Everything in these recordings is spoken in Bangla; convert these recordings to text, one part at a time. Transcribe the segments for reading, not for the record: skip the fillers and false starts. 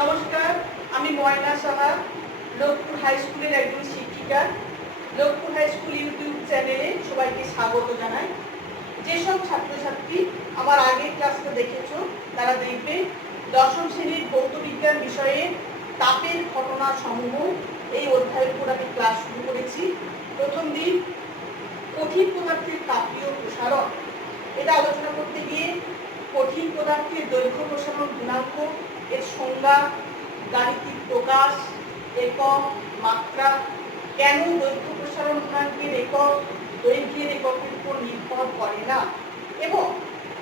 নমস্কার, আমি ময়না সাহা, লোকপুর হাই স্কুলের একজন শিক্ষিকা। লোকপুর হাই স্কুল ইউটিউব চ্যানেলে সবাইকে স্বাগত জানাই। যেসব ছাত্রছাত্রী আমার আগের ক্লাসটা দেখেছো তারা দেখবে দশম শ্রেণীর ভৌত বিজ্ঞান বিষয়ে তাপের ঘটনা সমূহ এই অধ্যায়ের উপর আমি ক্লাস শুরু করেছি। প্রথম দিন কঠিন পদার্থের তাপীয় প্রসারণ, এটা আলোচনা করতে গিয়ে কঠিন পদার্থের দৈর্ঘ্য প্রসারণ গুণাঙ্ক, এর সংজ্ঞা, গাণিতিক প্রকাশ, একক, মাত্রা, কেন দৈর্ঘ্য প্রসারণ গুণাঙ্কের একক দৈর্ঘ্যের এককের উপর নির্ভর করে না, এবং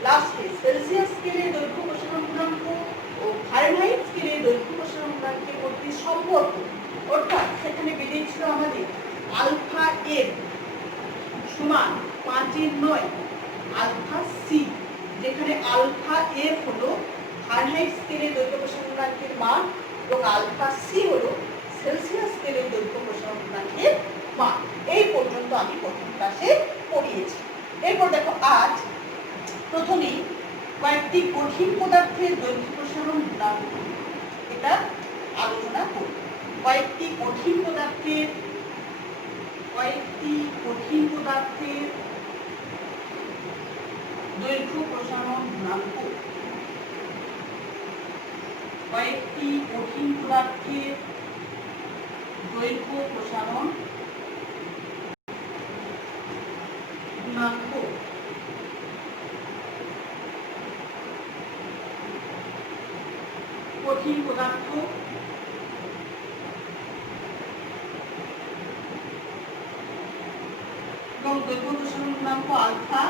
লাস্টে সেলসিয়াস স্কেলে দৈর্ঘ্য প্রসারণ গুণাঙ্ক ও ফারেনহাইট স্কেলে দৈর্ঘ্য প্রসারণ গুণাঙ্কের মধ্যে সম্পর্ক, অর্থাৎ সেখানে বেরিয়েছিল আমাদের আলফা এফ সমান 5/9 আলফা সি, যেখানে আলফা এফ হলো ফারেনহাইট স্কেলে দৈর্ঘ্য প্রসারণ গুণাঙ্কের মান এবং আলফা সি হলো সেলসিয়াস স্কেলে দৈর্ঘ্য প্রসারণ গুণাঙ্কের মান। এই পর্যন্ত আমি প্রথম ক্লাসে পড়িয়েছি। এরপর দেখো আজ প্রথমেই কয়েকটি কঠিন পদার্থের দৈর্ঘ্য প্রসারণ গুণাঙ্ক এটা আলোচনা করব। কয়েকটি কঠিন পদার্থের দৈর্ঘ্য প্রসারণ গুণাঙ্ক, কয়েকটি কঠিন পদার্থের দৈর্ঘ্য প্রসারণ গুণাঙ্ক। কঠিন পদার্থ এবং দৈর্ঘ্য প্রসারণ গুণাঙ্ক আলফা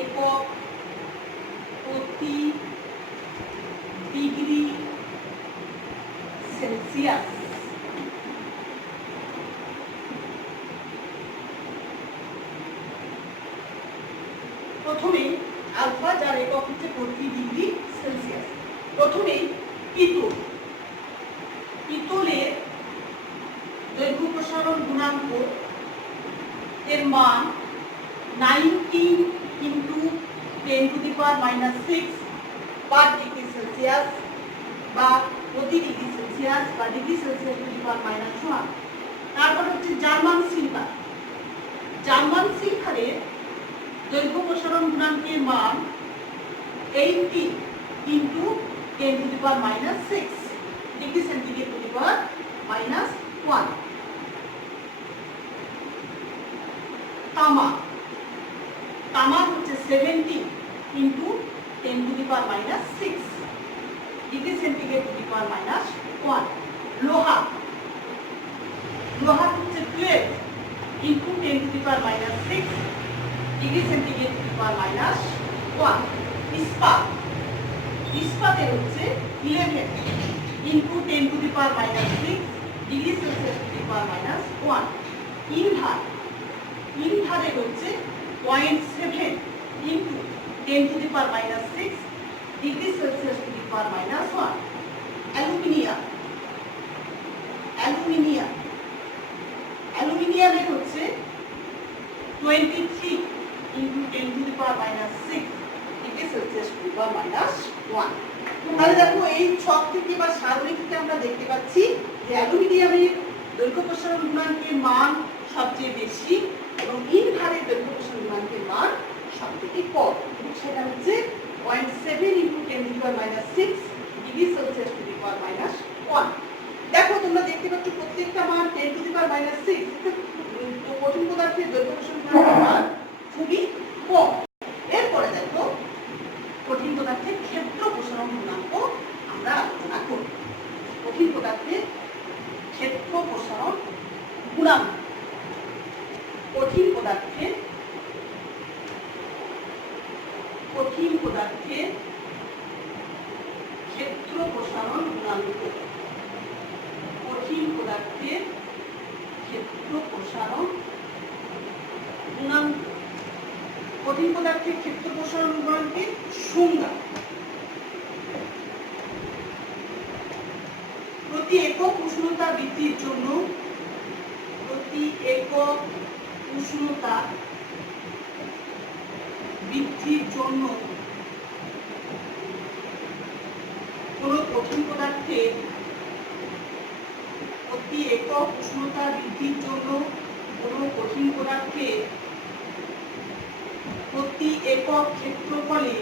একক প্রতি ডিগ্রি সেলসিয়াস। প্রথমেই আলফা, যার একক হচ্ছে প্রতি ডিগ্রি সেলসিয়াস। প্রথমেই পিতলের দৈর্ঘ্য প্রসারণ গুণাঙ্ক এর মান 90 × 10⁻⁶ পার ডিগ্রি সেলসিয়াস বা প্রতি ডিগ্রি সেলসিয়াস বা ডিগ্রি সেলসিয়াস ⁻⁻1। তারপর হচ্ছে জার্মান সিলভারের দৈর্ঘ্য প্রসারণ গুণাঙ্কের মান 80 × 10⁻⁶ ডিগ্রি সেন্টিগ্রেড ⁻⁻1। তামার হচ্ছে 70 × 10⁻⁶ ডিগ্রি সেন্টিগ্রেড ⁻⁻1। লোহা হচ্ছে 12 × 10⁻⁶ ডিগ্রি সেন্টিগ্রেড ⁻⁻1। ইস্পাতের হচ্ছে 11 × 10⁻⁶ ডিগ্রি সেলসিয়াস ⁻⁻1। ইন্ধারের হচ্ছে 0.7 × 10⁻⁶ ডিগ্রি সেলসিয়াস ⁻⁻1। অ্যালুমিনিয়ামের হচ্ছে 23 × 10⁻⁶ ডিগ্রি সেলসিয়াস ⁻⁻1। তাহলে দেখো এই ছক থেকে বা সারণী থেকে আমরা দেখতে পাচ্ছি যে অ্যালুমিনিয়ামের দৈর্ঘ্য প্রসারণ গুণাঙ্কের মান সবচেয়ে বেশি এবং ইনভারের দৈর্ঘ্য প্রসারণ গুণাঙ্কের মান সবথেকে কম, সেটা হচ্ছে 0.7 × 10⁻⁶ ডিগ্রি সেলসিয়াস ⁻⁻1। দেখো তোমরা দেখতে পাচ্ছ প্রত্যেকটা মান 10⁻⁶, কঠিন পদার্থের দৈর্ঘ্য প্রসারণ গুণাঙ্কের মান খুবই কম। এরপরে দেখো কঠিন পদার্থের ক্ষেত্র প্রসারণ গুণাঙ্ক আমরা আলোচনা করব। কঠিন পদার্থের ক্ষেত্র প্রসারণ গুণাঙ্ক, কঠিন পদার্থের ক্ষেত্র প্রসারণ গুণাঙ্ক, কঠিন পদার্থের ক্ষেত্র প্রসারণ গুণাঙ্ক। কঠিন পদার্থের ক্ষেত্র প্রসারণ গুণাঙ্কের সংজ্ঞা: প্রতি একক উষ্ণতা বৃদ্ধির জন্য কোনো কঠিন কঠিন পদার্থের প্রতি একক উষ্ণতা বৃদ্ধির জন্য কোনো কঠিন পদার্থের প্রতি একক ক্ষেত্রফলে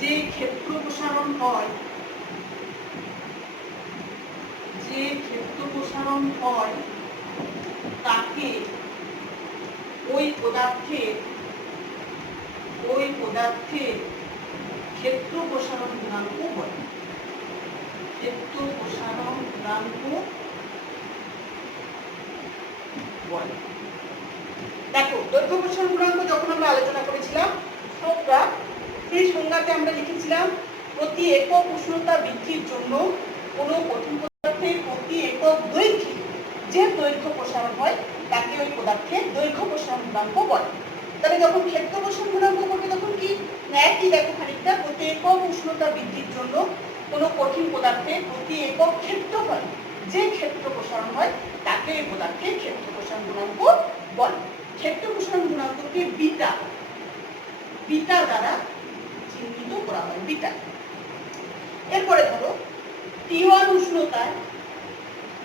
যে ক্ষেত্র প্রসারণ হয় তাকে ওই পদার্থের ক্ষেত্র প্রসারণ গুণাঙ্ক বলে। ক্ষেত্র প্রসারণ গুণাঙ্ক বলে। দেখো, দৈর্ঘ্য প্রসারণ গুণাঙ্ক যখন আমরা আলোচনা করেছিলাম সেই সংজ্ঞাতে আমরা লিখেছিলাম প্রতি একক উষ্ণতা বৃদ্ধির জন্য কোনো কঠিন পদার্থের প্রতি একক দৈর্ঘ্যে যে দৈর্ঘ্য প্রসারণ হয় তাকে ওই পদার্থের দৈর্ঘ্য প্রসারণ গুণাঙ্ক বলে। তাহলে যখন ক্ষেত্র প্রসারণ গুণাঙ্ক করবে তখন কি একই, দেখো খানিকটা, প্রতি একক উষ্ণতা বৃদ্ধির জন্য কোনো কঠিন পদার্থের প্রতি একক ক্ষেত্রফল যে ক্ষেত্র প্রসারণ হয় তাকে ওই পদার্থের ক্ষেত্র প্রসারণ গুণাঙ্ক বলে। ক্ষেত্র প্রসারণ গুণাঙ্ককে বিটা দ্বারা চিহ্নিত করা হয়, বিটা। এরপরে ধরো T1 উষ্ণতায়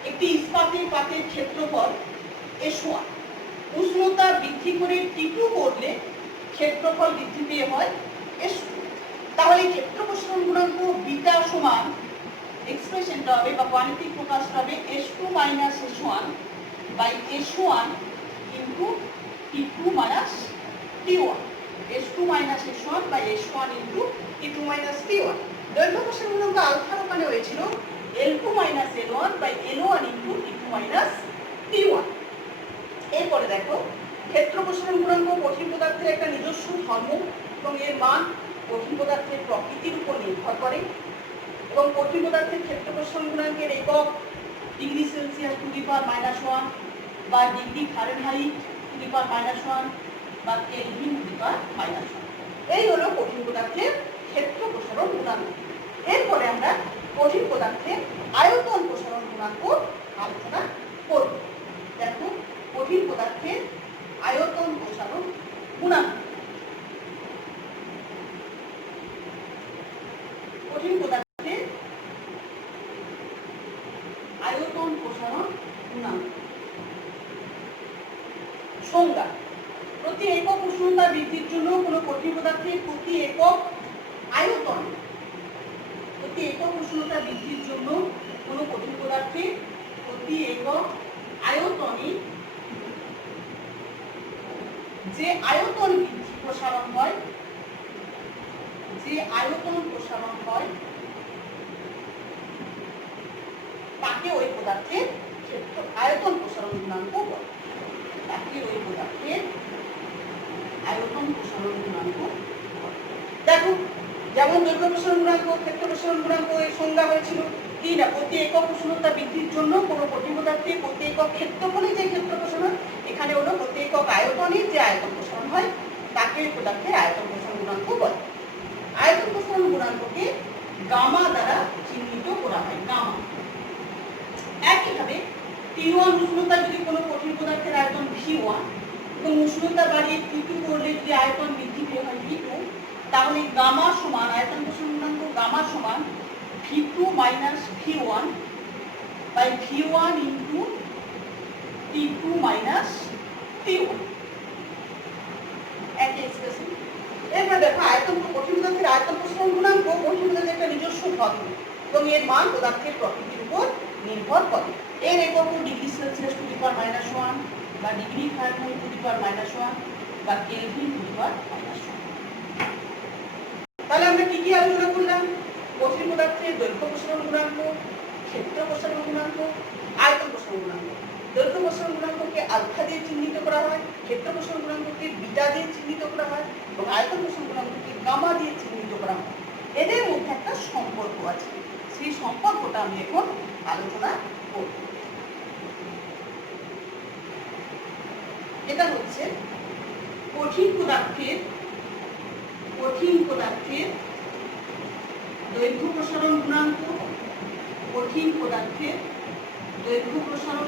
একটি ইস্পাতের পাতের ক্ষেত্রফল S1, উষ্ণতা বৃদ্ধি করে T2 করলে ক্ষেত্রফল বৃদ্ধি পেয়ে হয় S2। তাহলে ক্ষেত্র প্রসারণ গুণাঙ্ক বিটা সমান এক্সপ্রেশনটা হবে বা গাণিতিক প্রকাশটা হবে S2 minus S1 by S1 into T2 minus T1। S2 minus S1 by S1 into T2 minus T1। দৈর্ঘ্য প্রসারণ গুণাঙ্ক আলফার ওখানে হয়েছিল L2 minus L1 by L1 into T2 minus T1। এরপরে দেখো, ক্ষেত্র প্রসারণ গুণাঙ্ক কঠিন পদার্থের একটা নিজস্ব ধর্ম এবং এর মান কঠিন পদার্থের প্রকৃতির উপর নির্ভর করে এবং কঠিন পদার্থের ক্ষেত্র প্রসারণ গুণাঙ্কের একক degree Celsius to the power -1 বা degree Fahrenheit two the power -1 বা কেলভিন টু দি পাওয়ার -1। এই হলো কঠিন পদার্থের ক্ষেত্র প্রসারণ গুণাঙ্ক। এরপরে আমরা কঠিন পদার্থের আয়তন প্রসারণ গুণাঙ্ক আলোচনা করব। দেখো, কঠিন পদার্থের আয়তন প্রসারণ গুণাঙ্ক। কঠিন পদার্থের আয়তন প্রসারণ গুণাঙ্ক সংজ্ঞা: প্রতি একক উষ্ণতা বৃদ্ধির জন্য কোনো কঠিন পদার্থের প্রতি একক উষ্ণতা বৃদ্ধির জন্য কোনো কঠিন পদার্থের প্রতি একক আয়তনে যে আয়তন বৃদ্ধি প্রসারণ হয় তাকে ওই পদার্থের ক্ষেত্র আয়তন প্রসারণ গুণাঙ্ক বলে। দেখো, যেমন দৈর্ঘ্য প্রসারণ গুণাঙ্ক, ক্ষেত্র প্রসারণ গুণাঙ্ক এর সংজ্ঞা হয়েছিল কি না, প্রতি একক উষ্ণতা বৃদ্ধির জন্য কোনো কঠিন পদার্থের প্রতি একক ক্ষেত্রফলে যে ক্ষেত্র প্রসারণ, এখানে হলো প্রতি একক আয়তনে যে আয়তন প্রসারণ হয় তাকে ওই পদার্থের আয়তন প্রসারণ গুণাঙ্ক বলে। আয়তন প্রসারণ গুণাঙ্ককে গামা দ্বারা চিহ্নিত করা হয়, গামা। একইভাবে T1 উষ্ণতা যদি কোনো কঠিন পদার্থের আয়তন V1 এবং উষ্ণতা বাড়িয়ে T2 করলে যদি আয়তন বৃদ্ধি পেয়ে হয় V2, তাহলে গামা সমান আয়তন প্রসারণ গুণাঙ্ক গামা সমান V2 minus V1 by V1 into T2 minus T1। একই এক্সপ্রেশন। এরপর দেখো, কঠিন পদার্থের আয়তন প্রসারণ গুণাঙ্ক কঠিন পদার্থের একটা নিজস্ব ধর্ম এবং এর মান পদার্থের প্রকৃতির উপর নির্ভর করে। এর একক degree Celsius to the power -1 বা degree Fahrenheit two the power -1 বা কেলভিন টু দি পাওয়ার -1। তাহলে আমরা কি কি আলোচনা করলাম? কঠিন পদার্থের দৈর্ঘ্য প্রসারণ গুণাঙ্ক, ক্ষেত্র প্রসারণ গুণাঙ্ক, আয়তন প্রসারণ গুণাঙ্ক। দৈর্ঘ্য প্রসারণ গুণাঙ্ককে আলফা দিয়ে চিহ্নিত করা হয়, ক্ষেত্র প্রসারণ গুণাঙ্ককে বিটা দিয়ে চিহ্নিত করা হয় এবং আয়তন প্রসারণ গুণাঙ্ককে গামা দিয়ে চিহ্নিত করা হয়। এদের মধ্যে একটা সম্পর্ক আছে, সেই সম্পর্কটা আমি এখন আলোচনা করব। এটা হচ্ছে কঠিন পদার্থের দৈর্ঘ্য প্রসারণ গুণাঙ্ক, কঠিন পদার্থের দৈর্ঘ্য প্রসারণ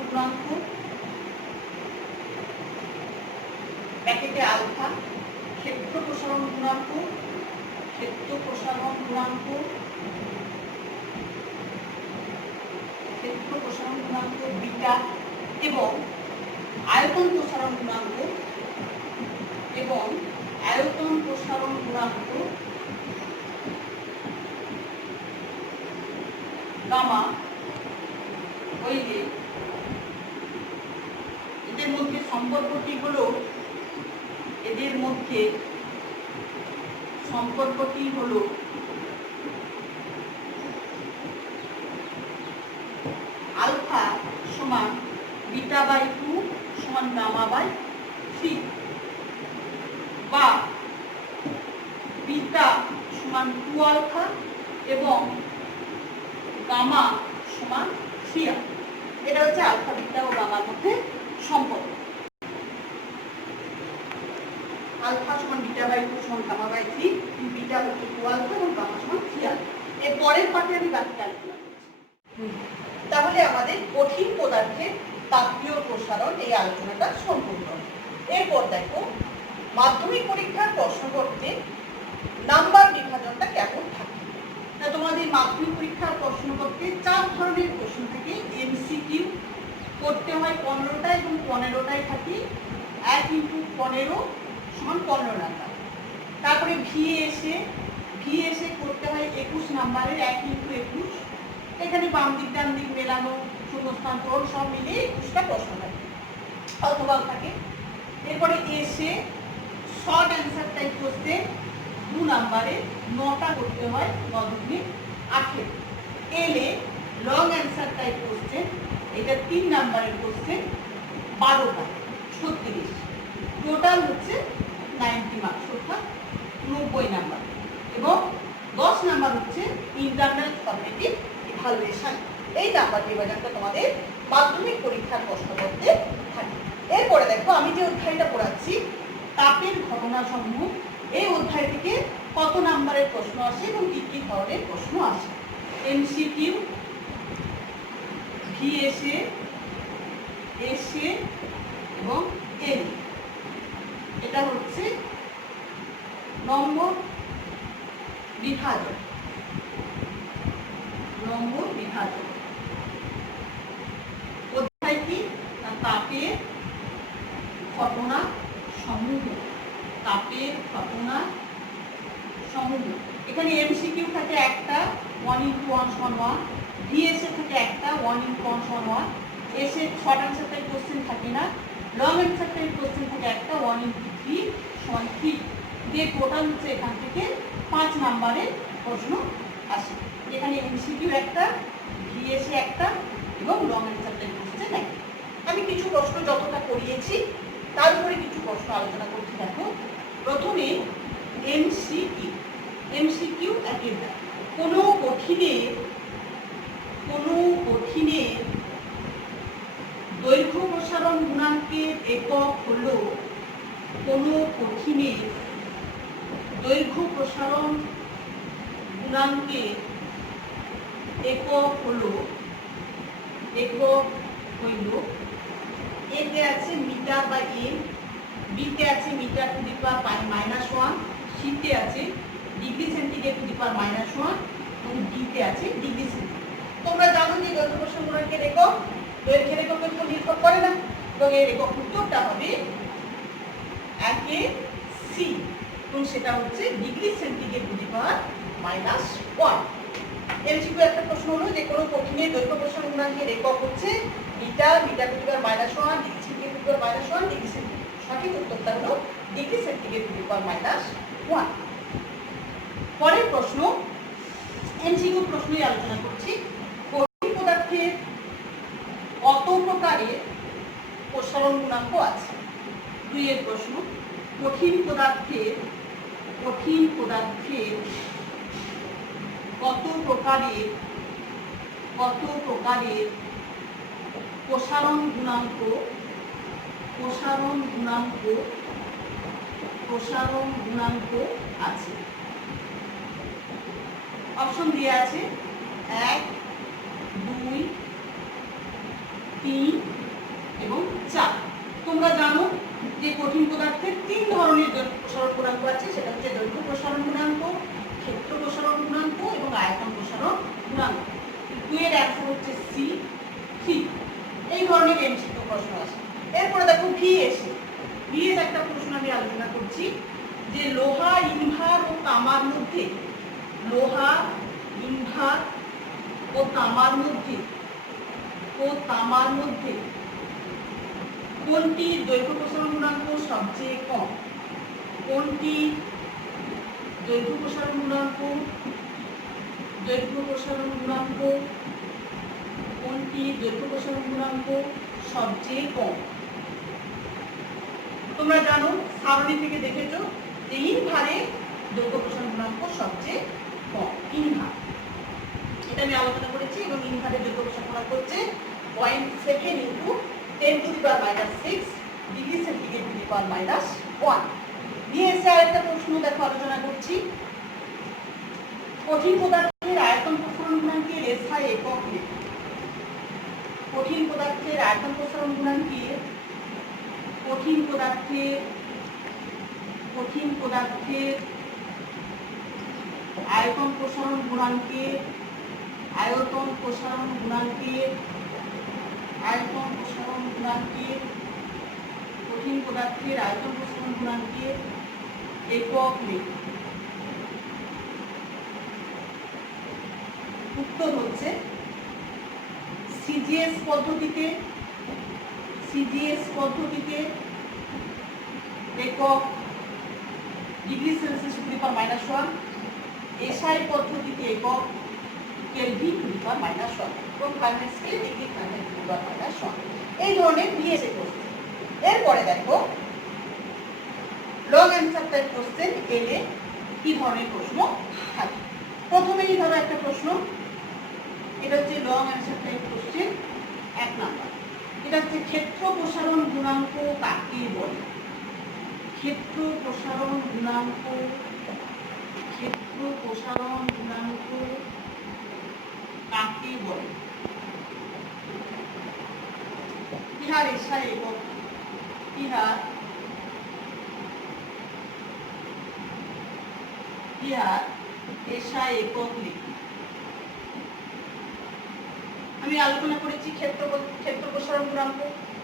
গুণাঙ্ক, ব্র্যাকেটে আলফা, ক্ষেত্র প্রসারণ গুণাঙ্ক, ক্ষেত্র প্রসারণ গুণাঙ্ক, ক্ষেত্র প্রসারণ গুণাঙ্ক বিটা এবং আয়তন প্রসারণ গুণাঙ্ক এবং আয়তন প্রসারণ গুণাঙ্ক গামা হইলে এদের মধ্যে সম্পর্কটি হলো আলফা সমান বিটা বাই 2 সমান গামা বাই 3 বা বিটা সমান 2 আলফা এবং গামা সমান 3 আলফা। এটা হচ্ছে আলফা বিটা ও গামার মধ্যে সম্পর্ক। আলফা সমান বিটা বাই 2 সমান গামা বাই 3, বিটা হচ্ছে 2 আলফা এবং গামা সমান 3 আলফা। এর পরের পার্টে আমি বাকি ক্যালকুলেট করছি। তাহলে আমাদের কঠিন পদার্থের তাপীয় প্রসারণ এই আলোচনাটা সম্পূর্ণ। এরপর দেখো মাধ্যমিক পরীক্ষার প্রশ্নপত্রে নাম্বার বিভাজনটা কেমন থাকে। না তোমাদের মাধ্যমিক পরীক্ষার প্রশ্নপত্রে 4 ধরনের প্রশ্ন থাকে। এমসিকিউ করতে হয় 15টা এবং 15টাই থাকে 1 × 15 সমান 15 নাম্বার। তারপরে ভিএসএ করতে হয় 21 নাম্বারের 1 × 21। এখানে বাম দিক ডান দিক মেলানো শূন্যস্থান পূরণ সব মিলিয়ে 21টা প্রশ্ন থাকে অথবা থাকে। এরপরে এসে শর্ট অ্যান্সার টাইপ কোশ্চেন 2 নাম্বারে 9টা করতে হয়, 9 × 18। এলে লং অ্যান্সার টাইপ কোশ্চেন, এটা 3 নাম্বারের কোশ্চেন 12টা 36। টোটাল হচ্ছে 90 মার্কস অর্থাৎ 90 নাম্বার এবং 10 নাম্বার হচ্ছে ইন্টারনাল ফর্মেটিভ ইভালুয়েশন। এই নাম্বার বিভাজনটা তোমাদের মাধ্যমিক পরীক্ষার প্রশ্নপত্রে থাকে। এরপরে দেখো আমি যে অধ্যায়টা পড়াচ্ছি তাপের ঘটনাসমূহ, এই অধ্যায় থেকে কত নাম্বারের প্রশ্ন আসে এবং কি কি ধরনের প্রশ্ন আসে। এমসিকিউ, ভিএসএ, এসএ এবং এল। এটা হচ্ছে নম্বর বিভাজন। অধ্যায় কি? তাপের ঘটনা সমূহ। এখানে এমসিকিউ থাকে একটা 1 × 1 = 1, ভিএসএ থাকে একটা 1 × 1 = 1, এসে শর্ট অ্যান্সার টাইপ কোশ্চেন থাকে না, লং অ্যান্সার টাইপ কোশ্চেন থাকে একটা 1 × 3 = 3। দিয়ে টোটাল হচ্ছে এখান থেকে 5 নাম্বারের প্রশ্ন আসে। এখানে এমসিকিউ একটা, ভিএসএ একটা এবং লং অ্যান্সার টাইপ কোশ্চেন একটা। আমি কিছু প্রশ্ন যতটা করিয়েছি তার উপরে কিছু প্রশ্ন আলোচনা করছি। দেখো প্রথমে এমসিকিউ একটা, কোনো কঠিনের দৈর্ঘ্য প্রসারণ গুণাঙ্কের একক হলো এতে আছে মিটার বা এম, বিতে আছে মিটার টু দি পাওয়ার -1, সিতে আছে degree centigrade to the power -1 এবং ডিতে আছে ডিগ্রি সেন্টিগ্রেড। তোমরা জানো যে দৈর্ঘ্য প্রসারণ গুণাঙ্কের একক দৈর্ঘ্যের এককের উপর নির্ভর করে না, এবং এর একক উত্তরটা হবে 1 সি এবং সেটা হচ্ছে degree centigrade to the power -1। MCQ একটা প্রশ্ন হলো যে কোনো কঠিনের দৈর্ঘ্য প্রসারণ গুণাঙ্কের একক হচ্ছে metre to the power -1, degree centigrade to the power -1, degree centigrade. সঠিক উত্তরটা হলো degree centigrade to the power -1। পরের প্রশ্ন এমসিকিউ প্রশ্নই আলোচনা করছি। কঠিন পদার্থের কত প্রকারের প্রসারণ গুণাঙ্ক আছে? 2 এর প্রশ্ন, কঠিন পদার্থের কত প্রকারের প্রসারণ গুণাঙ্ক আছে? অপশন দেওয়া আছে 1, 2, 3 এবং 4। তোমরা জানো যে কঠিন পদার্থের তিন ধরনের দৈর্ঘ্য প্রসারণ গুণাঙ্ক আছে, সেটা হচ্ছে দৈর্ঘ্য প্রসারণ গুণাঙ্ক, ক্ষেত্র প্রসারণ গুণাঙ্ক এবং আয়তন প্রসারণ গুণাঙ্ক। 2 এর অ্যান্সার হচ্ছে সি 3। এই ধরনের এমসিকিউ প্রশ্ন আছে। এরপরে দেখো ভিএস। ভিএস একটা প্রশ্ন আমি আলোচনা করছি যে লোহা, ইনভার ও তামার মধ্যে, লোহা, ইনভার ও তামার মধ্যে কোনটি দৈর্ঘ্য প্রসারণ গুণাঙ্ক সবচেয়ে কম? কোনটি দৈর্ঘ্য প্রসারণ গুণাঙ্ক কোনটি দৈর্ঘ্য প্রসারণ গুণাঙ্ক সবচেয়ে কম? তোমরা জানো, সারণী থেকে দেখেছো যে ইনভারে দৈর্ঘ্য প্রসারণ গুণাঙ্ক সবচেয়ে কম। ইনভার, এটা আমি আলোচনা করেছি, এবং ইনভারের দৈর্ঘ্য প্রসারণ গুণাঙ্ক হচ্ছে 0.7 × 10⁻⁶ degree centigrade to the power -1। DSA আরেকটা প্রশ্ন দেখো আলোচনা করছি। কঠিন পদার্থের আয়তন প্রসারণ গুণাঙ্কের এসআই একক লেখো। কঠিন পদার্থের আয়তন প্রসারণ গুণাঙ্কের আয়তন প্রসারণ গুণাঙ্কের কঠিন পদার্থের আয়তন প্রসারণ গুণাঙ্কের একক লেখো। উত্তর হচ্ছে সিজিএস পদ্ধতিতে একক degree Celsius to the power -1, SI পদ্ধতিতে একক কেলভিন টু দি পাওয়ার -1 এবং ফারেনহাইট স্কেলে degree Fahrenheit two the power -1। এই ধরনের বিএসএ কোশ্চেন। এরপরে দেখো লং অ্যান্সার টাইপ কোশ্চেন এলে কি ধরনের প্রশ্ন থাকে। প্রথমেই ধরো একটা প্রশ্ন, এটা হচ্ছে long answer type question 1 number. এটা হচ্ছে ক্ষেত্র প্রসারণ গুণাঙ্ক কাকে বলে? ক্ষেত্র প্রসারণ গুণাঙ্ক কাকে বলে? ইহার এসআই একক, ইহার এসআই একক লিখি। আমি আলোচনা করেছি ক্ষেত্র প্রসারণ গুণাঙ্ক।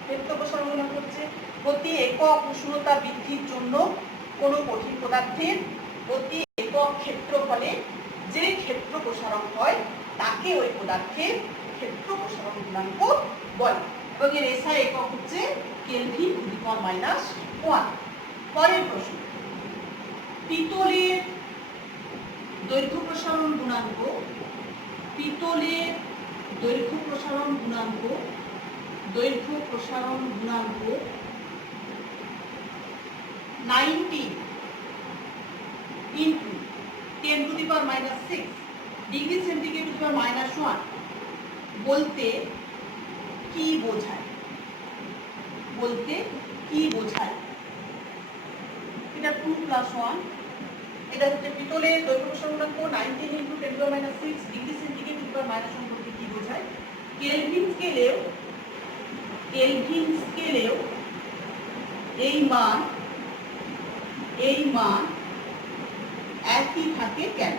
ক্ষেত্র প্রসারণ গুণাঙ্ক হচ্ছে প্রতি একক উষ্ণতা বৃদ্ধির জন্য কোনো কঠিন পদার্থের প্রতি একক ক্ষেত্রফলে যে ক্ষেত্র প্রসারণ হয় তাকে ওই পদার্থের ক্ষেত্র প্রসারণ গুণাঙ্ক বলে, এবং এর এসআই একক হচ্ছে কেলভিন টু দি পাওয়ার -1। পরের প্রশ্ন, পিতলের দৈর্ঘ্য প্রসারণ গুণাঙ্ক 90 × 10⁻⁶ degree centigrade to the power -1 বলতে কি বোঝায়? এটা 2+1। এটা হচ্ছে পিতলের দৈর্ঘ্য প্রসারণ গুণাঙ্ক 90 × 10⁻⁶ degree centigrade to the power -1 বলতে কি বোঝায়? কেলভিন স্কেলেও এই মান একই থাকে কেন?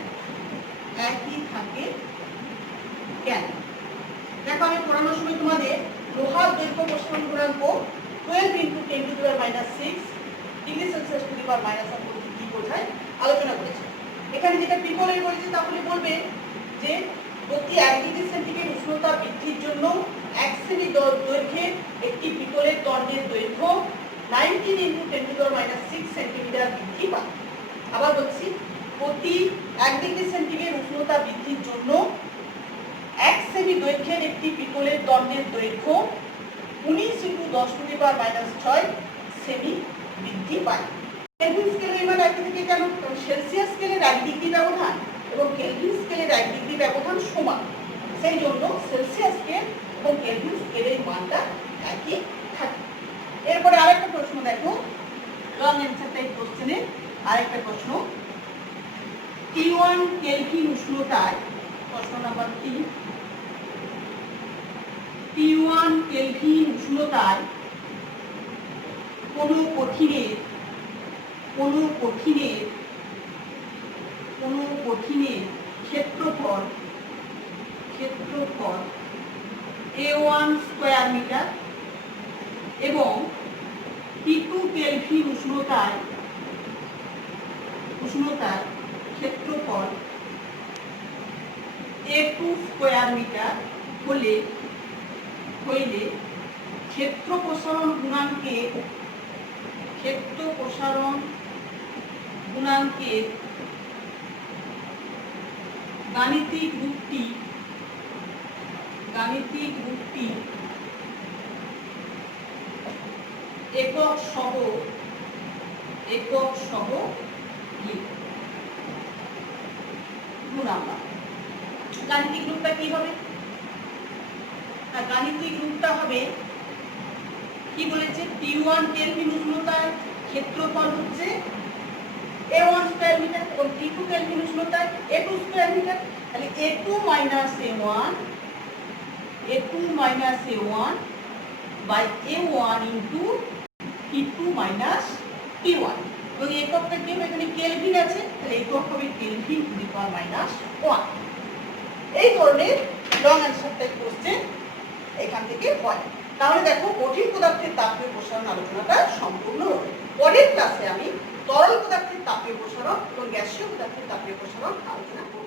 দেখো, আমি পড়ানোর সময় তোমাদের লোহার দৈর্ঘ্য প্রসারণ গুণাঙ্ক 12 × 10⁻⁶ degree Celsius to the power -1 বলতে কি বোঝায় আলোচনা করেছি। এখানে যেটা পিতলের বলেছে তাহলে বলবে যে প্রতি 1 ডিগ্রি সেন্টিগ্রেড উষ্ণতা বৃদ্ধির জন্য 1 সেমি দৈর্ঘ্যের একটি পিতলের দণ্ডের দৈর্ঘ্য 19 × 10⁻⁶ সেন্টিমিটার বৃদ্ধি পায়। আবার বলছি, প্রতি 1 ডিগ্রি সেন্টিগ্রেড উষ্ণতা বৃদ্ধির জন্য 1 সেমি দৈর্ঘ্যের একটি পিতলের দণ্ডের দৈর্ঘ্য 19 × 10⁻⁶ সেমি বৃদ্ধি পায়। কেলভিন স্কেলের মান একই থেকে কেন? কারণ সেলসিয়াস স্কেলের 1 ডিগ্রি ব্যবধান এবং কেলভিন স্কেলের 1 ডিগ্রি ব্যবধান সমান, সেই জন্য সেলসিয়াস স্কেল এবং কেলভিন স্কেলের মানটা একই থাকে। এরপরে আরেকটা প্রশ্ন দেখো, লং অ্যান্সার টাইপ কোশ্চেনের আরেকটা প্রশ্ন। T1 কেলভিন উষ্ণতায়, প্রশ্ন নাম্বার 3, T1 কেলভিন উষ্ণতায় কোনো কঠিনের ক্ষেত্রফল A1 স্কয়ার মিটার এবং T2 কেলভিন উষ্ণতার ক্ষেত্রফল A2 স্কয়ার মিটার হইলে ক্ষেত্র প্রসারণ গুণাঙ্কের গাণিতিক রূপটি একক সহ লিখব। 2 নাম্বার গাণিতিক রূপটা কি হবে? গাণিতিক রূপটা হবে কি বলেছে, T1 কেলভিন উষ্ণতার ক্ষেত্রফল হচ্ছে A1 স্কয়ার মিটার এবং T2 kelvin উষ্ণতায় A2 square metre. তাহলে A2 A1 by A1 into T2 minus T1 এবং এককটা কি হবে, এখানে কেলভিন আছে, তাহলে একক হবে কেলভিন টু দি পাওয়ার -1। এই ধরনের লং অ্যানসার টাইপ কোশ্চেন এখান থেকে হয়। তাহলে দেখো কঠিন পদার্থের তাপীয় প্রসারণ আলোচনাটা সম্পূর্ণ হলো। পরের ক্লাসে আমি তরল পদার্থের তাপীয় প্রসারণ এবং গ্যাসীয় পদার্থের তাপীয় প্রসারণ আলোচনা করব।